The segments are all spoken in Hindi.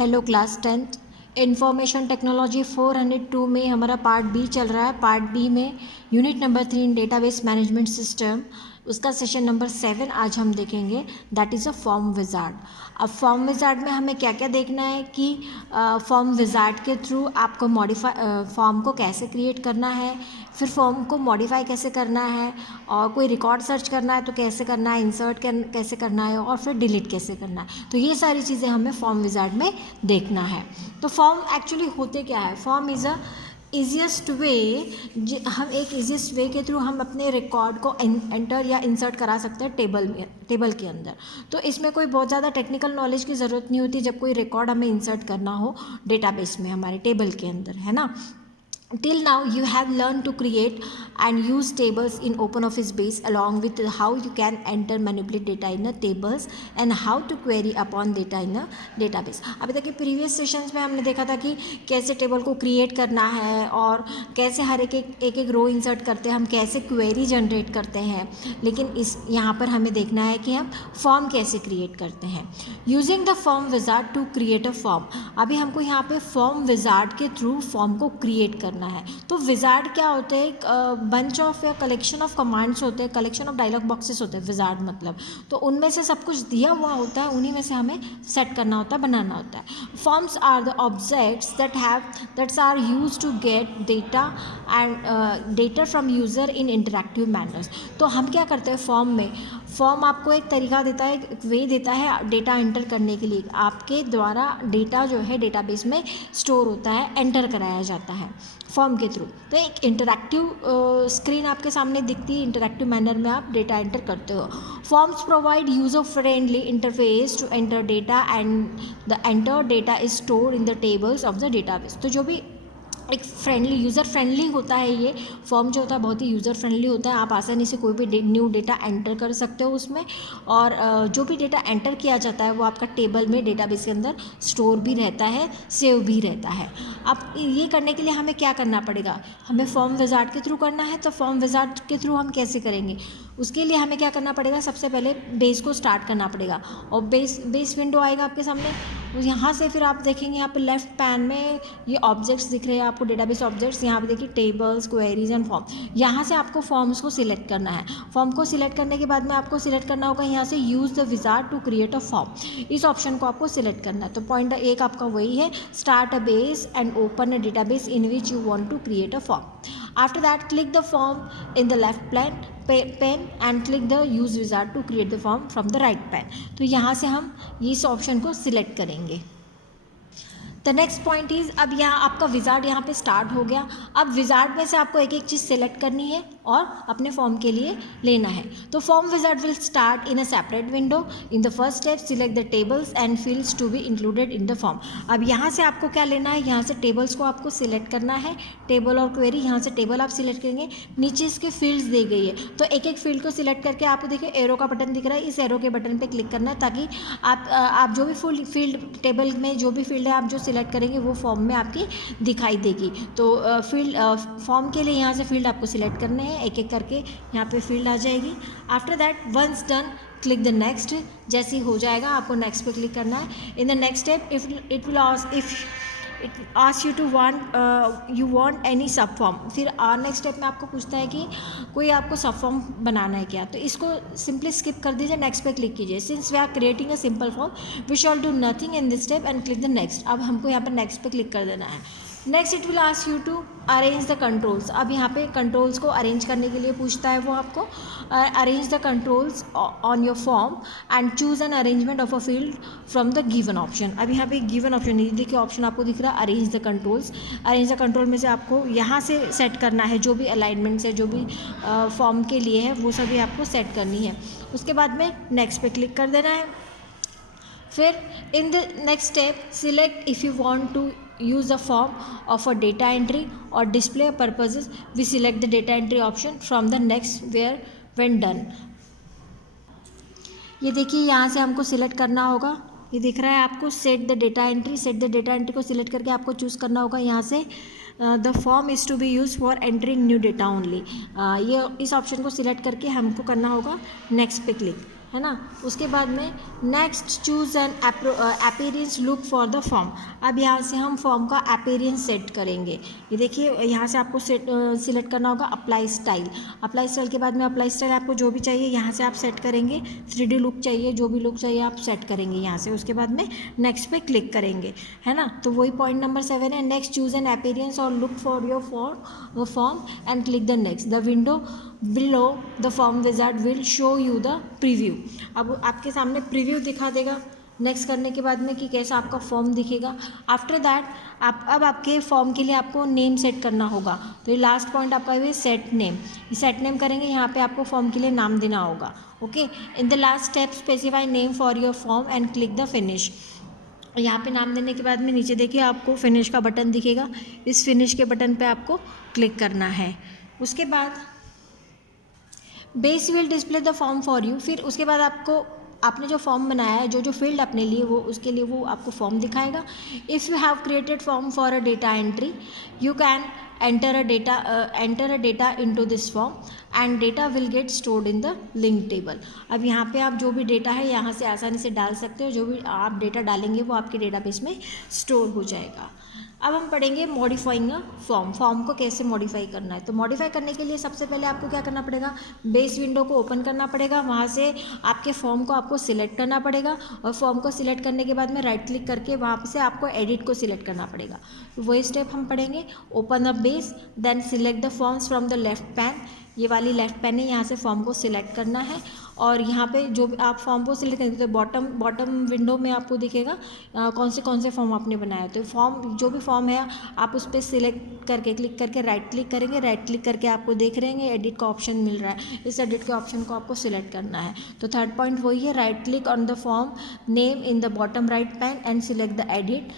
Hello class 10th information technology 402 में हमारा पार्ट बी चल रहा है। पार्ट बी में यूनिट नंबर 3 इन डेटाबेस मैनेजमेंट सिस्टम, उसका सेशन नंबर 7 आज हम देखेंगे, that is a form wizard. अब फॉर्म विजार्ड में हमें क्या क्या देखना है कि फॉर्म विजार्ड के थ्रू आपको मॉडिफाई फॉर्म को कैसे क्रिएट करना है, फिर फॉर्म को मॉडिफाई कैसे करना है, और कोई रिकॉर्ड सर्च करना है तो कैसे करना है, इंसर्ट कैसे करना है, और फिर डिलीट कैसे करना है। तो ये सारी चीज़ें हमें फॉर्म विजार्ड में देखना है। तो फॉर्म एक्चुअली होते क्या है? Form is a easiest way, हम एक ईजिएस्ट वे के थ्रू हम अपने रिकॉर्ड को एंटर या इंसर्ट करा सकते हैं टेबल के अंदर। तो इसमें कोई बहुत ज़्यादा टेक्निकल नॉलेज की ज़रूरत नहीं होती जब कोई रिकॉर्ड हमें इंसर्ट करना हो डेटाबेस में, हमारे टेबल के अंदर, है ना। Till now you have learned to create and use tables in OpenOffice base, along with how you can enter manipulate data in the tables and how to query upon data in a database। अभी तक के प्रीवियस सेशंस में हमने देखा था कि कैसे टेबल को क्रिएट करना है और कैसे हर एक रो इंसर्ट करते हैं, हम कैसे क्वेरी जनरेट करते हैं। लेकिन इस यहाँ पर हमें देखना है कि हम फॉर्म कैसे क्रिएट करते हैं, using the form wizard to create a form. अभी हमको यहाँ पे फॉर्म विजार्ड के थ्रू फॉर्म को क्रिएट करना है। तो विजार्ड क्या होते हैं? एक बंच ऑफ या कलेक्शन ऑफ कमांड्स होते हैं, कलेक्शन ऑफ डायलॉग बॉक्सेस होते हैं विजार्ड मतलब। तो उनमें से सब कुछ दिया हुआ होता है, उन्हीं में से हमें सेट करना होता है, बनाना होता है। Forms are the objects that's are used to get data and data from user in interactive manners. तो हम क्या करते हैं फॉर्म में? फॉर्म आपको एक तरीका देता है, एक वे देता है डेटा एंटर करने के लिए। आपके द्वारा डेटा जो है डेटाबेस में स्टोर होता है, एंटर कराया जाता है फॉर्म के थ्रू। तो एक इंटरैक्टिव स्क्रीन आपके सामने दिखती है, इंटरैक्टिव मैनर में आप डेटा एंटर करते हो। Forms provide user friendly interface to enter data and the enter data is store in the tables of the database. तो जो भी एक फ्रेंडली, यूज़र फ्रेंडली होता है ये फॉर्म जो होता है, बहुत ही यूज़र फ्रेंडली होता है। आप आसानी से कोई भी न्यू डेटा एंटर कर सकते हो उसमें, और जो भी डेटा एंटर किया जाता है वो आपका टेबल में डेटाबेस के अंदर स्टोर भी रहता है, सेव भी रहता है। अब ये करने के लिए हमें क्या करना पड़ेगा? हमें फॉर्म विजार्ड के थ्रू करना है। तो फॉर्म विजार्ड के थ्रू हम कैसे करेंगे? उसके लिए हमें क्या करना पड़ेगा? सबसे पहले बेस को स्टार्ट करना पड़ेगा, और बेस विंडो आएगा आपके सामने। यहाँ से फिर आप देखेंगे यहाँ पे लेफ्ट पैन में ये ऑब्जेक्ट्स दिख रहे हैं आपको, डेटाबेस ऑब्जेक्ट्स। यहाँ पे देखिए टेबल्स, क्वेरीज एंड फॉर्म। यहाँ से आपको फॉर्म्स को सिलेक्ट करना है। फॉर्म को सिलेक्ट करने के बाद में आपको सिलेक्ट करना होगा यहाँ से use the wizard to create a form. इस ऑप्शन को आपको सिलेक्ट करना है। तो पॉइंट एक आपका वही है, start a base and open a database in which you want to create a form. After that, click the form in the left pane and click the use wizard to create the form from the right pane। तो यहाँ से हम इस ऑप्शन को सिलेक्ट करेंगे। द नेक्स्ट पॉइंट इज़, अब यहाँ आपका विजार्ड यहाँ पे स्टार्ट हो गया। अब विजार्ड में से आपको एक एक चीज़ सेलेक्ट करनी है और अपने फॉर्म के लिए लेना है। तो form wizard will start in a separate window. In the first step select the tables and fields to be included in the form. अब यहाँ से आपको क्या लेना है? यहाँ से टेबल्स को आपको सिलेक्ट करना है, टेबल और क्वेरी। यहाँ से टेबल आप सिलेक्ट करेंगे, नीचे इसके फील्ड्स दी गई है, तो एक एक फील्ड को सिलेक्ट करके आपको देखिए एरो का बटन दिख रहा है, इस एरो के बटन पर क्लिक करना है, ताकि आप जो भी फुल फील्ड टेबल में जो भी फील्ड है आप जो सिलेक्ट करेंगे वो फॉर्म में आपकी दिखाई देगी। तो फील्ड फॉर्म के लिए यहाँ से फील्ड आपको सिलेक्ट करने हैं, एक एक करके यहाँ पे फील्ड आ जाएगी। After that once done click the next. जैसे ही हो जाएगा आपको नेक्स्ट पे क्लिक करना है। In the next step if it ask you to want any sub form. फिर नेक्स्ट स्टेप में आपको पूछता है कि कोई आपको सब फॉर्म बनाना है क्या, तो इसको सिंपली स्किप कर दीजिए, नेक्स्ट पे क्लिक कीजिए। Since we are creating a simple form we shall do nothing in this step and click the next. अब हमको यहाँ पर नेक्स्ट पे क्लिक कर देना है। Next it will ask you to arrange the controls. अब यहाँ पे कंट्रोल्स को अरेंज करने के लिए पूछता है वो आपको, arrange the controls on your form and choose an arrangement of a field from the given option. अब यहाँ पे गिवन ऑप्शन नहीं, देखिए ऑप्शन आपको दिख रहा है arrange the controls. Arrange the control में से आपको यहाँ से सेट करना है जो भी अलाइनमेंट्स है, जो भी फॉर्म के लिए है वो सभी आपको सेट करनी है। उसके बाद में नेक्स्ट पे क्लिक कर देना है। फिर in the next step select if you want to use the form of a data entry or display purposes, we select the data entry option from the next where when done। ये देखिए यहाँ से हमको सिलेक्ट करना होगा, ये दिख रहा है आपको set the data entry. Set the data entry को सिलेक्ट करके आपको चूज़ करना होगा यहाँ से the form is to be used for entering new data only. ये इस ऑप्शन को सिलेक्ट करके हमको करना होगा नेक्स्ट पे क्लिक। है ना। उसके बाद में next choose an appearance look for the form. अब यहाँ से हम फॉर्म का अपीयरेंस सेट करेंगे। ये देखिए यहाँ से आपको सिलेक्ट करना होगा अप्लाई स्टाइल। अप्लाई स्टाइल के बाद में अप्लाई स्टाइल आपको जो भी चाहिए यहाँ से आप सेट करेंगे। 3D लुक चाहिए, जो भी लुक चाहिए आप सेट करेंगे यहाँ से। उसके बाद में नेक्स्ट पे क्लिक करेंगे, है ना। तो वही पॉइंट नंबर 7 है, नेक्स्ट चूज़ एन अपीयरेंस और look for your form and click the next. The window below the form wizard will show you the preview. अब आपके सामने प्रीव्यू दिखा देगा नेक्स्ट करने के बाद में कि कैसा आपका फॉर्म दिखेगा। आफ्टर दैट अब आपके फॉर्म के लिए आपको नेम सेट करना होगा। तो ये लास्ट पॉइंट आपका है सेट नेम। सेट नेम करेंगे, यहाँ पे आपको फॉर्म के लिए नाम देना होगा। Okay, in the last step specify name for your form and click the finish. यहाँ पे नाम देने के बाद में नीचे देखिए आपको फिनिश का बटन दिखेगा। इस फिनिश के बटन पे आपको क्लिक करना है। उसके बाद base will display the form for you. फिर उसके बाद आपने जो फॉर्म बनाया है, जो फील्ड अपने लिए, वो उसके लिए वो आपको फॉर्म दिखाएगा। If you have created form for a data entry you can enter a data into this form and data will get stored in the link table। अब यहाँ पे आप जो भी डेटा है यहाँ से आसानी से डाल सकते हो। जो भी आप डेटा डालेंगे वो आपके डेटाबेस में स्टोर हो जाएगा। अब हम पढ़ेंगे मॉडिफाइंग अ फॉर्म को कैसे मॉडिफाई करना है। तो मॉडिफाई करने के लिए सबसे पहले आपको क्या करना पड़ेगा, बेस विंडो को ओपन करना पड़ेगा। वहाँ से आपके फॉर्म को आपको सिलेक्ट करना पड़ेगा और फॉर्म को सिलेक्ट करने के बाद में राइट क्लिक करके वहाँ से आपको एडिट को सिलेक्ट करना पड़ेगा। तो वही स्टेप हम पढ़ेंगे। Open the base, then select the forms from the left pane. ये वाली लेफ्ट पैन है, यहाँ से फॉर्म को सिलेक्ट करना है और यहाँ पे जो भी आप फॉर्म को सिलेक्ट करेंगे तो बॉटम विंडो में आपको दिखेगा कौन से फॉर्म आपने बनाया। तो फॉर्म जो भी फॉर्म है आप उस पर सिलेक्ट करके क्लिक करके राइट क्लिक करेंगे। राइट क्लिक करके आपको देख रहे हैं एडिट का ऑप्शन मिल रहा है। इस एडिट के ऑप्शन को आपको सिलेक्ट करना है। तो थर्ड पॉइंट वही है, right click on the form name in the bottom right pan and select the edit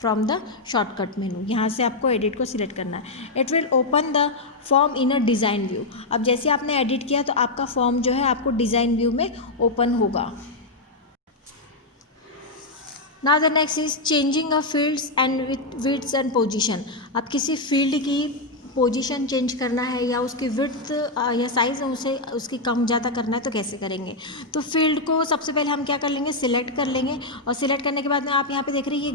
from the shortcut menu. यहाँ से आपको एडिट को सिलेक्ट करना है। It will open the form in a design view. अब जैसे आपने एडिट किया तो आपका फॉर्म जो है आपको डिज़ाइन व्यू में ओपन होगा। Now the next is changing a fields and width and position. अब किसी फील्ड की पोजीशन चेंज करना है या उसकी विड्थ या साइज़ उसे उसकी कम ज़्यादा करना है तो कैसे करेंगे। तो फील्ड को सबसे पहले हम क्या कर लेंगे, सिलेक्ट कर लेंगे और सिलेक्ट करने के बाद में आप यहाँ पे देख रहे हैं ये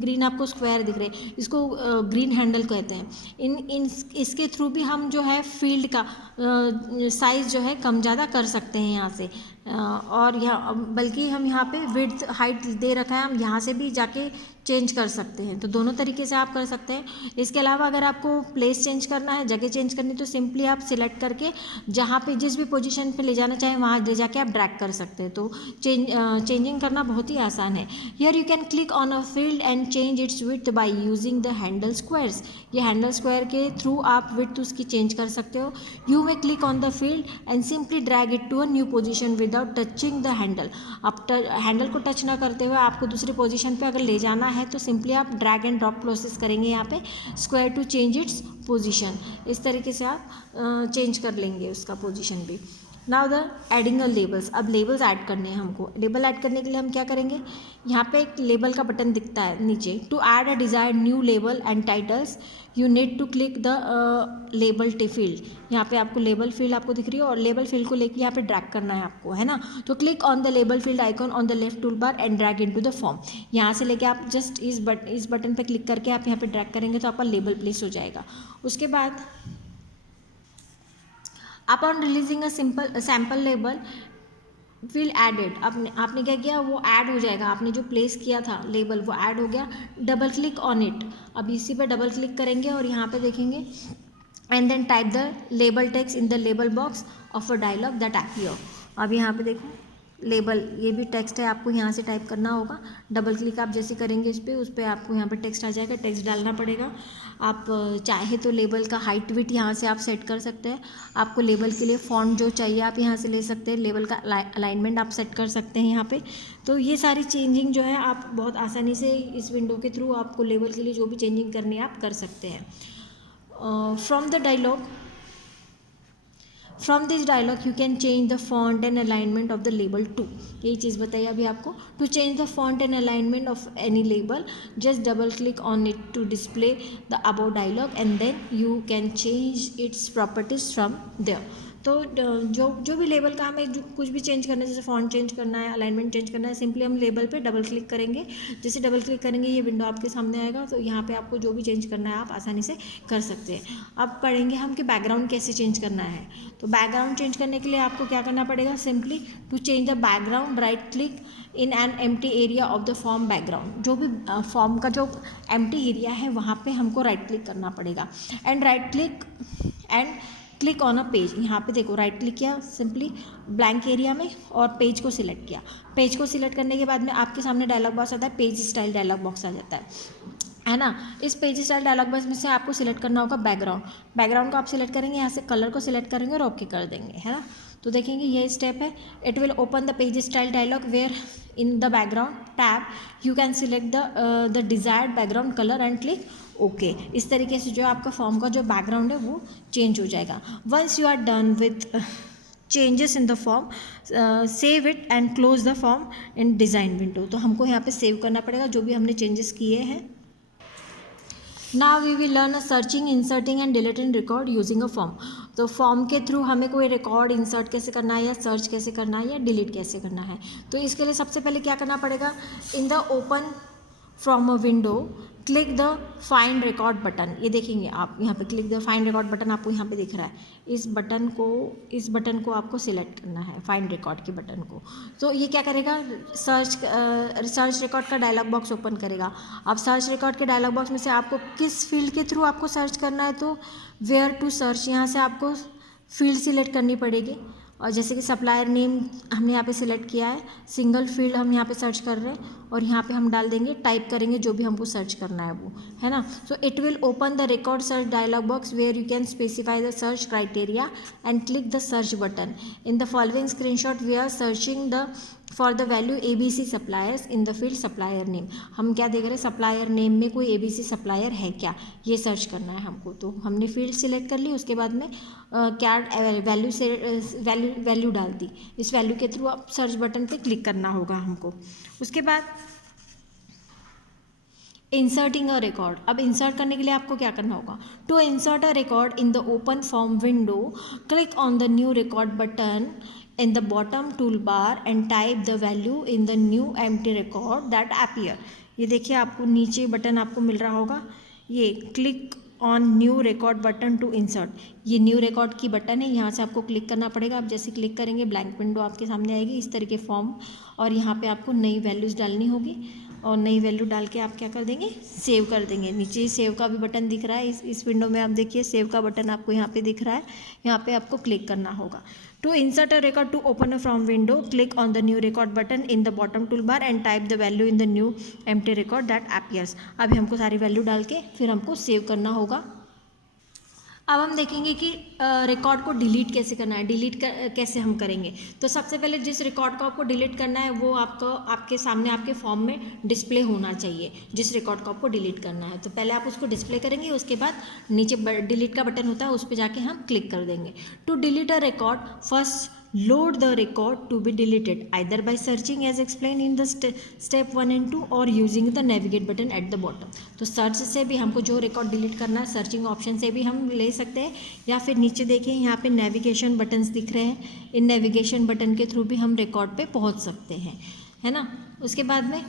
ग्रीन आपको स्क्वायर दिख रहे हैं, इसको ग्रीन हैंडल कहते हैं। इसके थ्रू भी हम जो है फील्ड का साइज़ जो है कम ज़्यादा कर सकते हैं यहाँ से। और यहाँ बल्कि हम यहाँ पे विड्थ हाइट दे रखा है, हम यहाँ से भी जाके चेंज कर सकते हैं। तो दोनों तरीके से आप कर सकते हैं। इसके अलावा अगर आपको प्लेस चेंज करना है, जगह चेंज करनी, तो सिंपली आप सिलेक्ट करके जहाँ पे जिस भी पोजीशन पे ले जाना चाहें वहाँ ले जाके आप ड्रैग कर सकते हैं। तो चेंजिंग करना बहुत ही आसान है। Here you can click on a field and change its width by using the handle squares. ये हैंडल स्क्वायर के थ्रू आप विड्थ उसकी चेंज कर सकते हो। You may click on the field and simply drag it to a new position without touching the handle. आप हैंडल को टच ना करते हुए आपको दूसरी पोजीशन पे अगर ले जाना है तो सिंपली आप ड्रैग एंड ड्रॉप प्रोसेस करेंगे यहाँ पे, square to change its position. इस तरीके से आप चेंज कर लेंगे उसका पोजीशन भी। Now the adding a labels. अब लेबल्स ऐड करने हैं हमको। लेबल ऐड करने के लिए हम क्या करेंगे, यहाँ पे एक लेबल का बटन दिखता है नीचे। To add a desired new label and titles you need to click the label field. यहाँ पे आपको लेबल फील्ड आपको दिख रही है और लेबल फील्ड को लेके यहाँ पे ड्रैग करना है आपको, है ना। तो click on the label field icon on the left tool bar and drag into the form. यहाँ से लेके आप जस्ट इस बटन पे क्लिक करके आप यहाँ पे ड्रैग करेंगे तो आपका लेबल प्लेस हो जाएगा। उसके बाद upon releasing a sample label will added. आपने क्या किया, वो ऐड हो जाएगा। आपने जो प्लेस किया था लेबल वो ऐड हो गया। Double click on it. अब इसी पे डबल क्लिक करेंगे और यहाँ पे देखेंगे and then type the label text in the label box of a dialog that appear. अब यहाँ पे देखो लेबल, ये भी टेक्स्ट है, आपको यहाँ से टाइप करना होगा। डबल क्लिक आप जैसे करेंगे इस पर आपको यहाँ पे टेक्स्ट आ जाएगा, टेक्स्ट डालना पड़ेगा। आप चाहे तो लेबल का हाइट विड्थ यहाँ से आप सेट कर सकते हैं। आपको लेबल के लिए फॉन्ट जो चाहिए आप यहाँ से ले सकते हैं। लेबल का अलाइनमेंट आप सेट कर सकते हैं यहाँ पे। तो ये सारी चेंजिंग जो है आप बहुत आसानी से इस विंडो के थ्रू आपको लेबल के लिए जो भी चेंजिंग करनी है आप कर सकते हैं। From the dialog from this dialog you can change the font and alignment of the label too. यही चीज़ बताइए अभी आपको। To change the font and alignment of any label just double click on it to display the about dialog and then you can change its properties from there. तो जो भी लेबल का हमें जो कुछ भी चेंज करना है, जैसे फॉन्ट चेंज करना है, अलाइनमेंट चेंज करना है, सिंपली हम लेबल पे डबल क्लिक करेंगे। जैसे डबल क्लिक करेंगे ये विंडो आपके सामने आएगा, तो यहाँ पे आपको जो भी चेंज करना है आप आसानी से कर सकते हैं। अब पढ़ेंगे हम कि बैकग्राउंड कैसे चेंज करना है। तो बैकग्राउंड चेंज करने के लिए आपको क्या करना पड़ेगा, simply to change the background right click in an empty area of the form background. जो भी फॉर्म का जो एम्प्टी एरिया है वहाँ पे हमको राइट क्लिक करना पड़ेगा and right click and click on a page. यहाँ पे देखो राइट क्लिक किया सिंपली ब्लैंक एरिया में और पेज को सिलेक्ट किया। पेज को सिलेक्ट करने के बाद में आपके सामने डायलॉग बॉक्स आता है, पेज स्टाइल डायलॉग बॉक्स आ जाता है ना। इस पेज स्टाइल डायलॉग बॉक्स में से आपको सिलेक्ट करना होगा बैकग्राउंड। बैकग्राउंड को आप सिलेक्ट करेंगे, यहाँ से कलर को सिलेक्ट करेंगे और ओके कर देंगे, है ना। तो देखेंगे ये स्टेप है। It will open the page style dialog where in the background tab you can select the desired background colour and click okay. इस तरीके से जो आपका फॉर्म का जो बैकग्राउंड है वो चेंज हो जाएगा। Once you are done with changes in the form, save it and close the form in design window. तो हमको यहाँ पे सेव करना पड़ेगा जो भी हमने चेंजेस किए हैं। Now we will learn searching, inserting and deleting record using a form. तो फॉर्म के थ्रू हमें कोई रिकॉर्ड इंसर्ट कैसे करना है या सर्च कैसे करना है या डिलीट कैसे करना है। तो इसके लिए सबसे पहले क्या करना पड़ेगा, इन the open from a window click the find record button. ये देखेंगे आप यहाँ पे click the find record button आपको यहाँ पे दिख रहा है। इस बटन को आपको सिलेक्ट करना है, फाइंड रिकॉर्ड के बटन को। तो ये क्या करेगा, सर्च रिकॉर्ड का डायलॉग बॉक्स ओपन करेगा। अब सर्च रिकॉर्ड के डायलॉग बॉक्स में से आपको किस फील्ड के थ्रू आपको सर्च करना है, तो वेयर टू सर्च, यहाँ से आपको फील्ड सिलेक्ट करनी पड़ेगी। और जैसे कि सप्लायर नेम हमने यहाँ पे सिलेक्ट किया है, सिंगल फील्ड हम यहाँ पे सर्च कर रहे हैं और यहाँ पे हम डाल देंगे, टाइप करेंगे जो भी हमको सर्च करना है वो, है ना। So it will open the record search dialog box where you can specify the search criteria and click the search button. In the following screenshot we are searching the for the value ABC suppliers in the field supplier name. हम क्या देख रहे हैं, सप्लायर नेम में कोई ABC सप्लायर है क्या, ये सर्च करना है हमको। तो हमने फील्ड सिलेक्ट कर ली, उसके बाद में क्या वैल्यू से वैल्यू डाल दी। इस वैल्यू के थ्रू आप सर्च बटन पे क्लिक करना होगा हमको। उसके बाद इंसर्टिंग अ रिकॉर्ड। अब इंसर्ट करने के लिए आपको क्या करना होगा, to insert a record in the open form window click on the new record button in the bottom toolbar and type the value in the new empty record that appear। ये देखिए आपको नीचे बटन आपको मिल रहा होगा, ये click on new record button to insert, ये न्यू रिकॉर्ड की बटन है, यहाँ से आपको क्लिक करना पड़ेगा। आप जैसे क्लिक करेंगे ब्लैंक विंडो आपके सामने आएगी इस तरीके फॉर्म, और यहाँ पे आपको नई वैल्यूज़ डालनी होगी और नई वैल्यू डाल के आप क्या कर देंगे, सेव कर देंगे। नीचे सेव का भी बटन दिख रहा है, इस विंडो में आप देखिए सेव का बटन आपको यहाँ पे दिख रहा है, यहाँ पे आपको क्लिक करना होगा। To insert a record to open a from window, click on the new record button in the bottom toolbar and type the value in the new empty record that appears। अभी हमको सारी वैल्यू डाल के फिर हमको सेव करना होगा। अब हम देखेंगे कि रिकॉर्ड को डिलीट कैसे करना है, कैसे हम करेंगे। तो सबसे पहले जिस रिकॉर्ड को आपको डिलीट करना है वो आपके सामने आपके फॉर्म में डिस्प्ले होना चाहिए, जिस रिकॉर्ड को आपको डिलीट करना है। तो पहले आप उसको डिस्प्ले करेंगे, उसके बाद नीचे डिलीट का बटन होता है उस पर जाके हम क्लिक कर देंगे। To delete a record first load the record to be deleted either by searching as explained in the step 1 and 2 or using the navigate button at the bottom। तो सर्च से भी हमको जो रिकॉर्ड डिलीट करना है सर्चिंग ऑप्शन से भी हम ले सकते हैं, या फिर नीचे देखिए यहाँ पे नेविगेशन बटन्स दिख रहे हैं, इन नेविगेशन बटन के थ्रू भी हम रिकॉर्ड पे पहुँच सकते हैं, है ना। उसके बाद में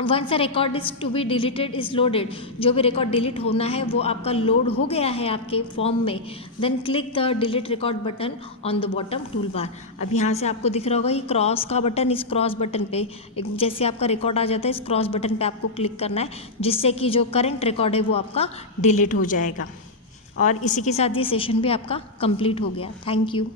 once a record is to be deleted is loaded, जो भी रिकॉर्ड डिलीट होना है वो आपका लोड हो गया है आपके फॉर्म में, then click the delete record button on the bottom toolbar. अब यहाँ से आपको दिख रहा होगा ये क्रॉस का बटन, इस क्रॉस बटन पे जैसे आपका रिकॉर्ड आ जाता है इस क्रॉस बटन पे आपको क्लिक करना है, जिससे कि जो करंट रिकॉर्ड है वो आपका डिलीट हो जाएगा। और इसी के साथ ये सेशन भी आपका कंप्लीट हो गया। Thank you.